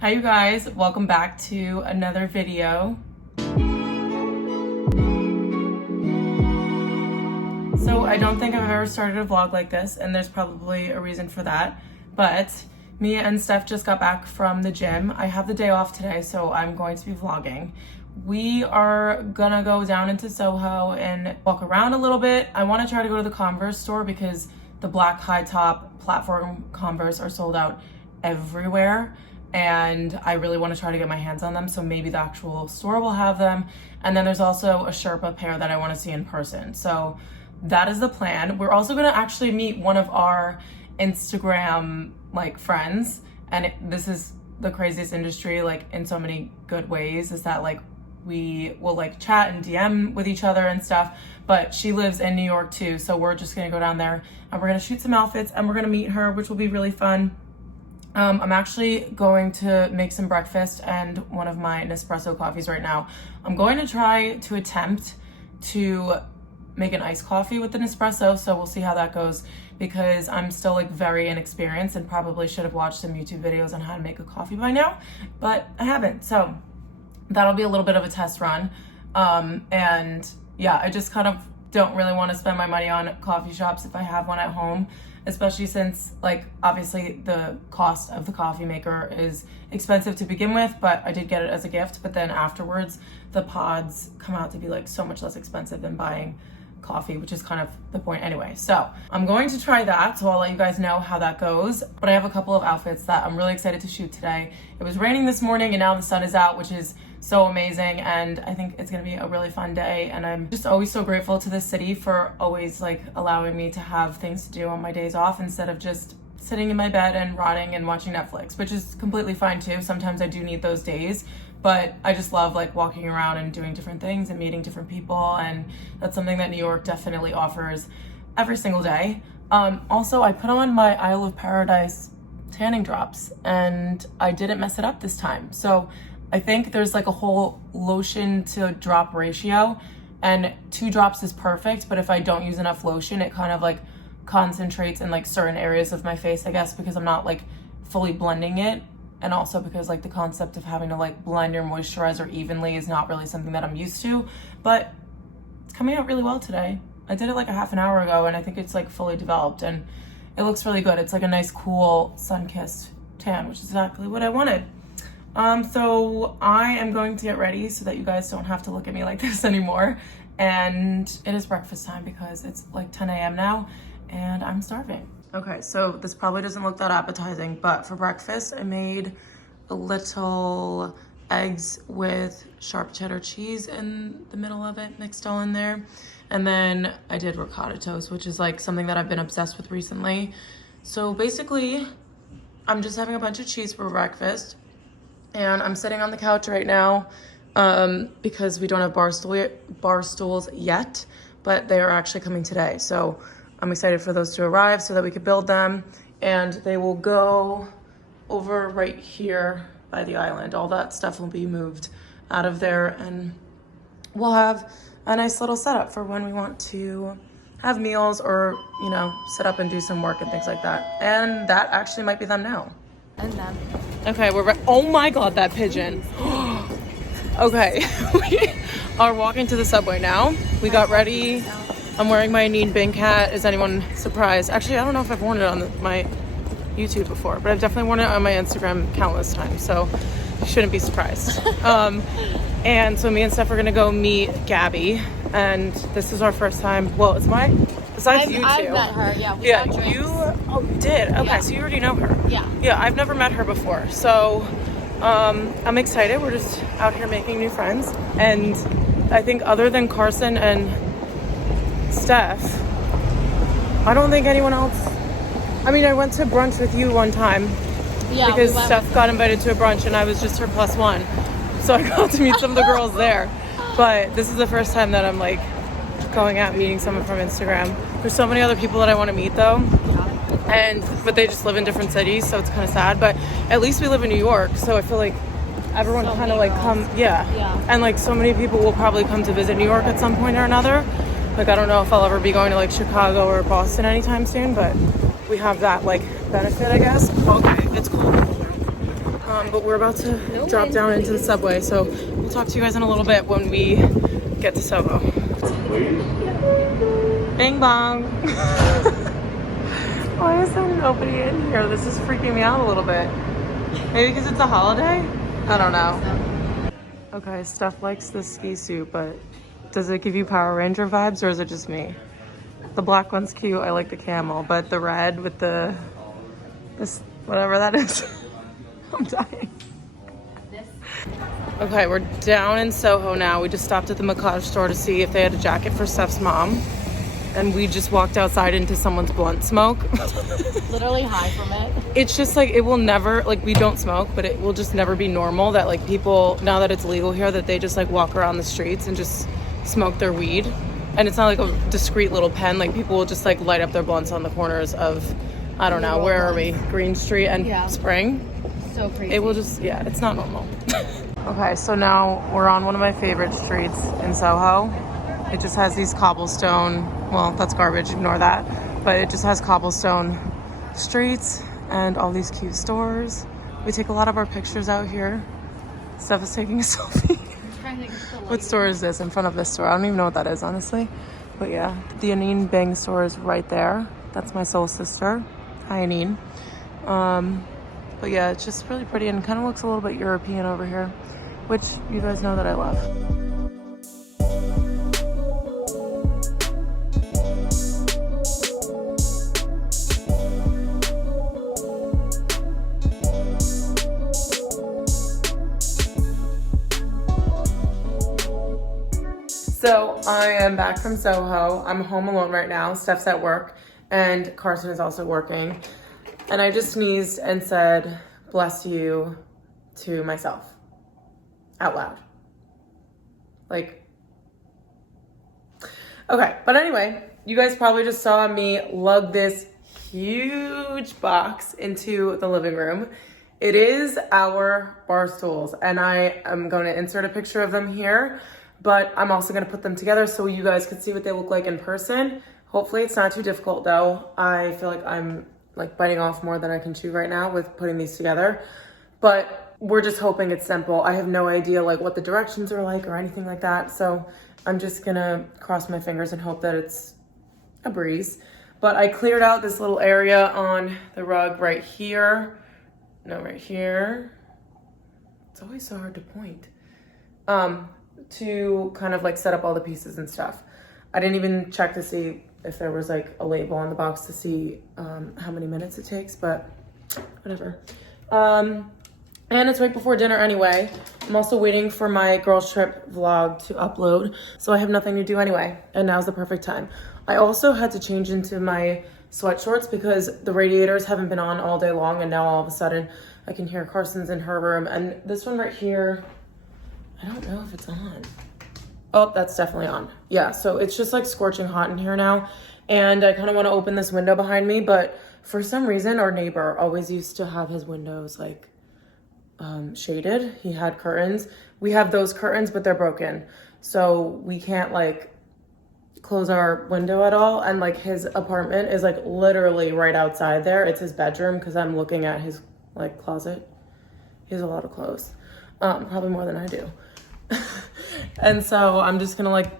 Hi you guys, welcome back to another video. So I don't think I've ever started a vlog like this, and there's probably a reason for that, but Mia and Steph just got back from the gym. I have the day off today, so I'm going to be vlogging. We are gonna go down into SOHO and walk around a little bit. I want to try to go to the Converse store because the black high top platform Converse are sold out everywhere, and I really want to try to get my hands on them, so maybe the actual store will have them. And then there's also a Sherpa pair that I want to see in person, so that is the plan. We're also going to actually meet one of our Instagram friends, and this is the craziest industry in so many good ways, is that we will chat and DM with each other and stuff, but she lives in New York too, so we're just gonna go down there and we're gonna shoot some outfits and we're gonna meet her, which will be really fun. I'm actually going to make some breakfast and one of my Nespresso coffees right now. I'm going to try to attempt to make an iced coffee with the Nespresso, so we'll see how that goes, because I'm still very inexperienced and probably should have watched some YouTube videos on how to make a coffee by now, but I haven't, so that'll be a little bit of a test run. And yeah, I just kind of don't really want to spend my money on coffee shops if I have one at home, especially since obviously the cost of the coffee maker is expensive to begin with, but I did get it as a gift, but then afterwards the pods come out to be so much less expensive than buying coffee, which is kind of the point anyway. So I'm going to try that, so I'll let you guys know how that goes. But I have a couple of outfits that I'm really excited to shoot today. It was raining this morning and now the sun is out, which is so amazing, and I think it's gonna be a really fun day. And I'm just always so grateful to the city for always allowing me to have things to do on my days off instead of just sitting in my bed and rotting and watching Netflix, which is completely fine too. Sometimes I do need those days, but I just love walking around and doing different things and meeting different people, and that's something that New York definitely offers every single day. Also, I put on my Isle of Paradise tanning drops and I didn't mess it up this time. So I think there's a whole lotion to drop ratio, and 2 drops is perfect, but if I don't use enough lotion, it kind of concentrates in certain areas of my face, I guess, because I'm not fully blending it. And also because the concept of having to blend your moisturizer evenly is not really something that I'm used to, but it's coming out really well today. I did it a half an hour ago and I think it's fully developed and it looks really good. It's a nice cool sun-kissed tan, which is exactly what I wanted. So I am going to get ready so that you guys don't have to look at me like this anymore. And it is breakfast time because it's 10 a.m. now and I'm starving. Okay, so this probably doesn't look that appetizing, but for breakfast, I made a little eggs with sharp cheddar cheese in the middle of it, mixed all in there. And then I did ricotta toast, which is something that I've been obsessed with recently. So basically, I'm just having a bunch of cheese for breakfast. And I'm sitting on the couch right now because we don't have bar stools yet, but they are actually coming today. So I'm excited for those to arrive so that we could build them, and they will go over right here by the island. All that stuff will be moved out of there, and we'll have a nice little setup for when we want to have meals or, sit up and do some work and things like that. And that actually might be them now. And them. Okay, oh my God, that pigeon. Okay, we are walking to the subway now. We got ready. I'm wearing my Need Bing hat. Is anyone surprised? Actually, I don't know if I've worn it on my YouTube before, but I've definitely worn it on my Instagram countless times, so you shouldn't be surprised. And so me and Steph are gonna go meet Gabby, and this is our first time. Well, it's besides you two. I've met her, yeah. Yeah, you did? Okay, Yeah. So you already know her. Yeah. Yeah, I've never met her before, so I'm excited. We're just out here making new friends, and I think other than Carson and Steph, I don't think anyone else. I mean, I went to brunch with you one time because Steph got invited to a brunch and I was just her +1, so I got to meet some of the girls there, but this is the first time that I'm going out meeting someone from Instagram. There's so many other people that I want to meet though, but they just live in different cities, so it's kind of sad, but at least we live in New York, so I feel everyone kind of come, and so many people will probably come to visit New York at some point or another. I don't know if I'll ever be going to Chicago or Boston anytime soon, but we have that benefit, I guess. Okay, it's cool. But we're about to drop down into the subway, so we'll talk to you guys in a little bit when we get to SOHO. Bing bong. Why is there nobody in here? This is freaking me out a little bit. Maybe because it's a holiday? I don't know. Okay, Steph likes the ski suit, but does it give you Power Ranger vibes or is it just me? The black one's cute, I like the camel, but the red with this, whatever that is, I'm dying. Okay, we're down in SOHO now. We just stopped at the massage store to see if they had a jacket for Steph's mom. And we just walked outside into someone's blunt smoke. Literally high from it. It's just like, it will never, like we don't smoke, but it will just never be normal that like people, now that it's legal here, that they just like walk around the streets and just smoke their weed. And it's not like a discreet little pen, like people will just like light up their blunts on the corners of, I don't know, where are we? Green Street and Spring. So crazy. It will just, yeah, it's not normal. Okay, so now we're on one of my favorite streets in SOHO. It just has these cobblestone, well, that's garbage, ignore that. But it just has cobblestone streets and all these cute stores. We take a lot of our pictures out here. Steph is taking a selfie. What store is this? In front of this store. I don't even know what that is, honestly. But yeah, the Anine Bang store is right there. That's my soul sister. Hi, Anine. But yeah, it's just really pretty and kind of looks a little bit European over here, which you guys know that I love. So I am back from SOHO. I'm home alone right now. Steph's at work and Carson is also working. And I just sneezed and said, bless you to myself out loud. Like, okay. But anyway, you guys probably just saw me lug this huge box into the living room. It is our bar stools and I am going to insert a picture of them here. But I'm also gonna put them together so you guys can see what they look like in person. Hopefully it's not too difficult though. I feel like I'm like biting off more than I can chew right now with putting these together. But we're just hoping it's simple. I have no idea like what the directions are like or anything like that. So I'm just gonna cross my fingers and hope that it's a breeze. But I cleared out this little area on the rug right here. No, right here. It's always so hard to point. To kind of like set up all the pieces and stuff. I didn't even check to see if there was like a label on the box to see how many minutes it takes, but whatever. And it's right before dinner anyway. I'm also waiting for my girls trip vlog to upload, so I have nothing to do anyway, and now's the perfect time. I also had to change into my sweat shorts because the radiators haven't been on all day long, and now all of a sudden I can hear Carson's in her room, and this one right here, I don't know if it's on. Oh, that's definitely on. Yeah, so it's just like scorching hot in here now. And I kind of want to open this window behind me, but for some reason our neighbor always used to have his windows like shaded. He had curtains. We have those curtains, but they're broken. So we can't like close our window at all. And like his apartment is like literally right outside there. It's his bedroom because I'm looking at his like closet. He has a lot of clothes, probably more than I do. And so I'm just gonna like,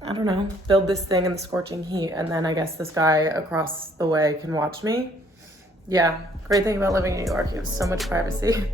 I don't know, build this thing in the scorching heat, and then I guess this guy across the way can watch me. Yeah, great thing about living in New York, you have so much privacy.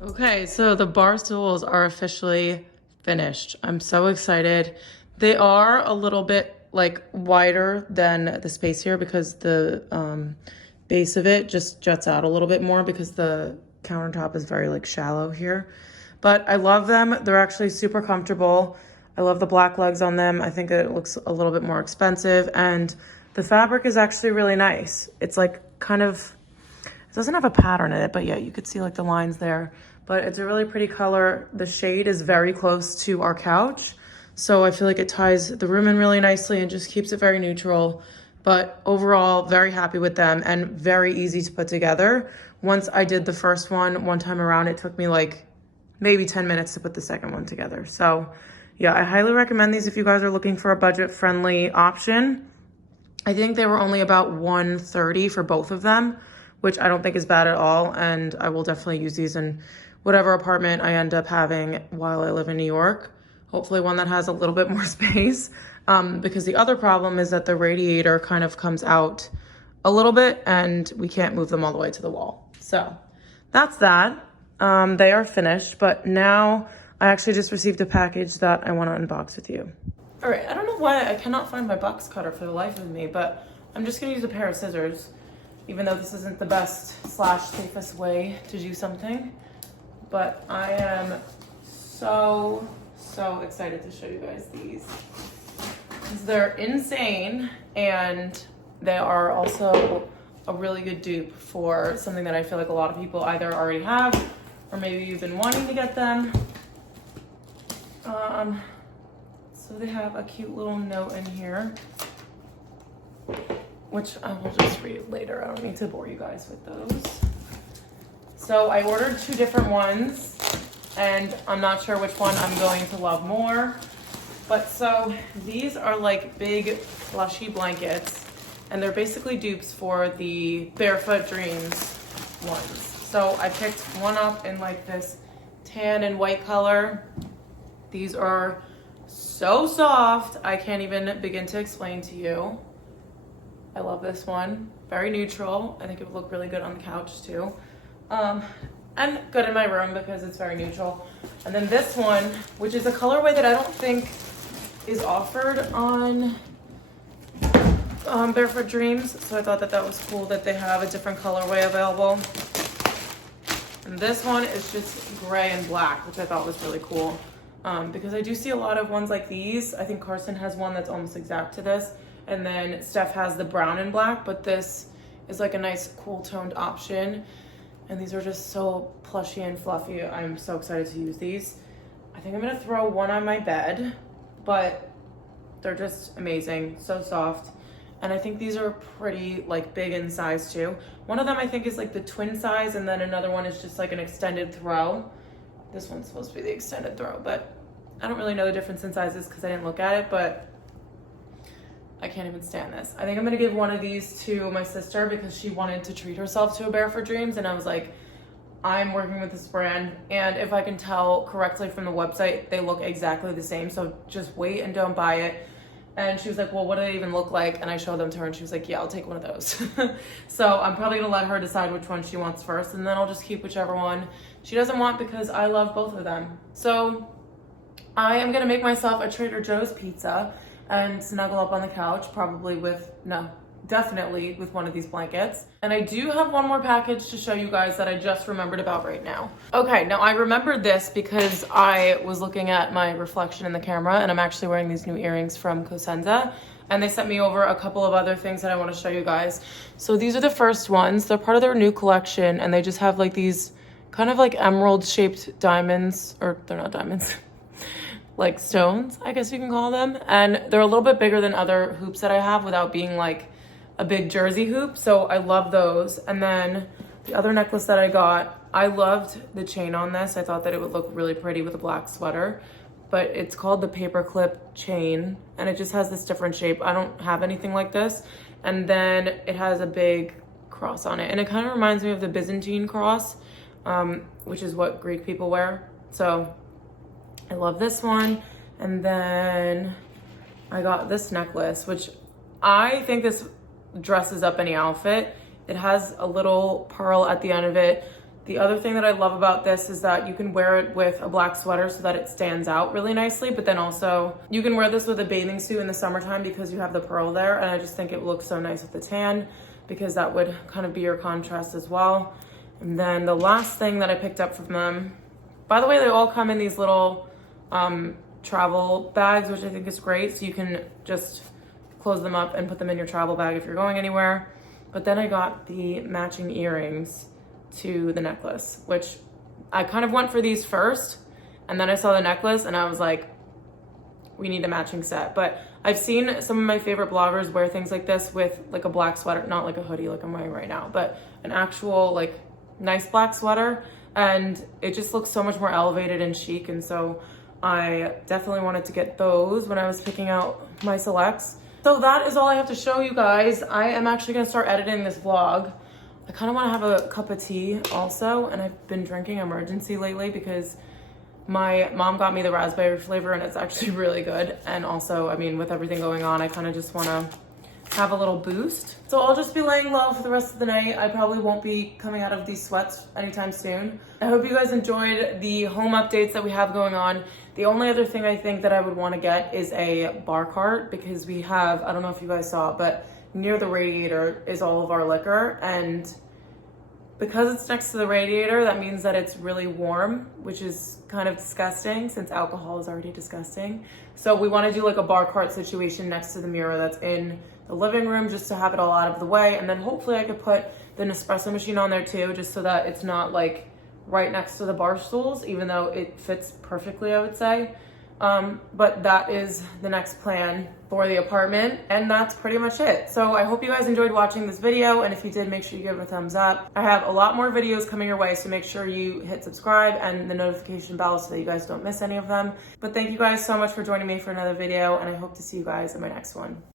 Okay, so the bar stools are officially finished. I'm so excited. They are a little bit like wider than the space here because the base of it just juts out a little bit more because the countertop is very like shallow here. But I love them. They're actually super comfortable. I love the black legs on them. I think it looks a little bit more expensive, and the fabric is actually really nice. It's like kind of, it doesn't have a pattern in it, but yeah, you could see like the lines there. But it's a really pretty color. The shade is very close to our couch, so I feel like it ties the room in really nicely and just keeps it very neutral. But overall, very happy with them and very easy to put together. Once I did the first one time around, it took me like maybe 10 minutes to put the second one together. So yeah, I highly recommend these if you guys are looking for a budget-friendly option. I think they were only about $130 for both of them, which I don't think is bad at all. And I will definitely use these in whatever apartment I end up having while I live in New York. Hopefully one that has a little bit more space, because the other problem is that the radiator kind of comes out a little bit and we can't move them all the way to the wall. So that's that. They are finished, but now I actually just received a package that I want to unbox with you. All right, I don't know why I cannot find my box cutter for the life of me, but I'm just gonna use a pair of scissors, even though this isn't the best / safest way to do something. But I am so excited to show you guys these. They're insane, and they are also a really good dupe for something that I feel like a lot of people either already have, or maybe you've been wanting to get them. So they have a cute little note in here, which I will just read later. I don't need to bore you guys with those. So I ordered 2 different ones, and I'm not sure which one I'm going to love more. But so these are like big plushy blankets, and they're basically dupes for the Barefoot Dreams ones. So I picked one up in like this tan and white color. These are so soft, I can't even begin to explain to you. I love this one. Very neutral. I think it would look really good on the couch too. And good in my room because it's very neutral. And then this one, which is a colorway that I don't think is offered on Barefoot Dreams. So I thought that was cool that they have a different colorway available. And this one is just gray and black, which I thought was really cool. Because I do see a lot of ones like these. I think Carson has one that's almost exact to this. And then Steph has the brown and black, but this is like a nice cool toned option. And these are just so plushy and fluffy. I'm so excited to use these. I think I'm gonna throw one on my bed, but they're just amazing, so soft. And I think these are pretty like big in size too. One of them I think is like the twin size, and then another one is just like an extended throw. This one's supposed to be the extended throw, but I don't really know the difference in sizes because I didn't look at it, but I can't even stand this. I think I'm gonna give one of these to my sister because she wanted to treat herself to a Barefoot Dreams, and I was like, I'm working with this brand, and if I can tell correctly from the website, they look exactly the same, so just wait and don't buy it. And she was like, well, what do they even look like? And I showed them to her, and she was like, yeah, I'll take one of those. So I'm probably gonna let her decide which one she wants first, and then I'll just keep whichever one she doesn't want because I love both of them. So I am gonna make myself a Trader Joe's pizza and snuggle up on the couch, definitely with one of these blankets. And I do have one more package to show you guys that I just remembered about right now. Okay, now I remembered this because I was looking at my reflection in the camera, and I'm actually wearing these new earrings from Cosenza, and they sent me over a couple of other things that I want to show you guys. So these are the first ones. They're part of their new collection, and they just have like these kind of like emerald shaped diamonds, or they're not diamonds. Like stones, I guess you can call them. And they're a little bit bigger than other hoops that I have without being like a big jersey hoop. So I love those. And then the other necklace that I got, I loved the chain on this. I thought that it would look really pretty with a black sweater, but it's called the paperclip chain, and it just has this different shape. I don't have anything like this. And then it has a big cross on it. And it kind of reminds me of the Byzantine cross, which is what Greek people wear. So I love this one. And then I got this necklace, which I think this dresses up any outfit. It has a little pearl at the end of it. The other thing that I love about this is that you can wear it with a black sweater so that it stands out really nicely, but then also you can wear this with a bathing suit in the summertime because you have the pearl there, and I just think it looks so nice with the tan because that would kind of be your contrast as well. And then the last thing that I picked up from them, by the way, they all come in these little travel bags, which I think is great, so you can just close them up and put them in your travel bag if you're going anywhere. But then I got the matching earrings to the necklace, which I kind of went for these first, and then I saw the necklace and I was like, we need a matching set. But I've seen some of my favorite bloggers wear things like this with like a black sweater, not like a hoodie like I'm wearing right now, but an actual like nice black sweater, and it just looks so much more elevated and chic. And so I definitely wanted to get those when I was picking out my selects. So that is all I have to show you guys. I am actually gonna start editing this vlog. I kind of want to have a cup of tea also, and I've been drinking Emergency lately because my mom got me the raspberry flavor and it's actually really good. And also, I mean, with everything going on, I kind of just want to have a little boost. So I'll just be laying low for the rest of the night. I probably won't be coming out of these sweats anytime soon. I hope you guys enjoyed the home updates that we have going on. The only other thing I think that I would want to get is a bar cart, because we have, I don't know if you guys saw, but near the radiator is all of our liquor, and because it's next to the radiator, that means that it's really warm, which is kind of disgusting since alcohol is already disgusting. So we want to do like a bar cart situation next to the mirror that's in the living room, just to have it all out of the way. And then hopefully I could put the Nespresso machine on there too, just so that it's not like right next to the bar stools, even though it fits perfectly, I would say. But that is the next plan for the apartment, and that's pretty much it. So I hope you guys enjoyed watching this video, and if you did, make sure you give it a thumbs up. I have a lot more videos coming your way, so make sure you hit subscribe and the notification bell so that you guys don't miss any of them. But thank you guys so much for joining me for another video, and I hope to see you guys in my next one.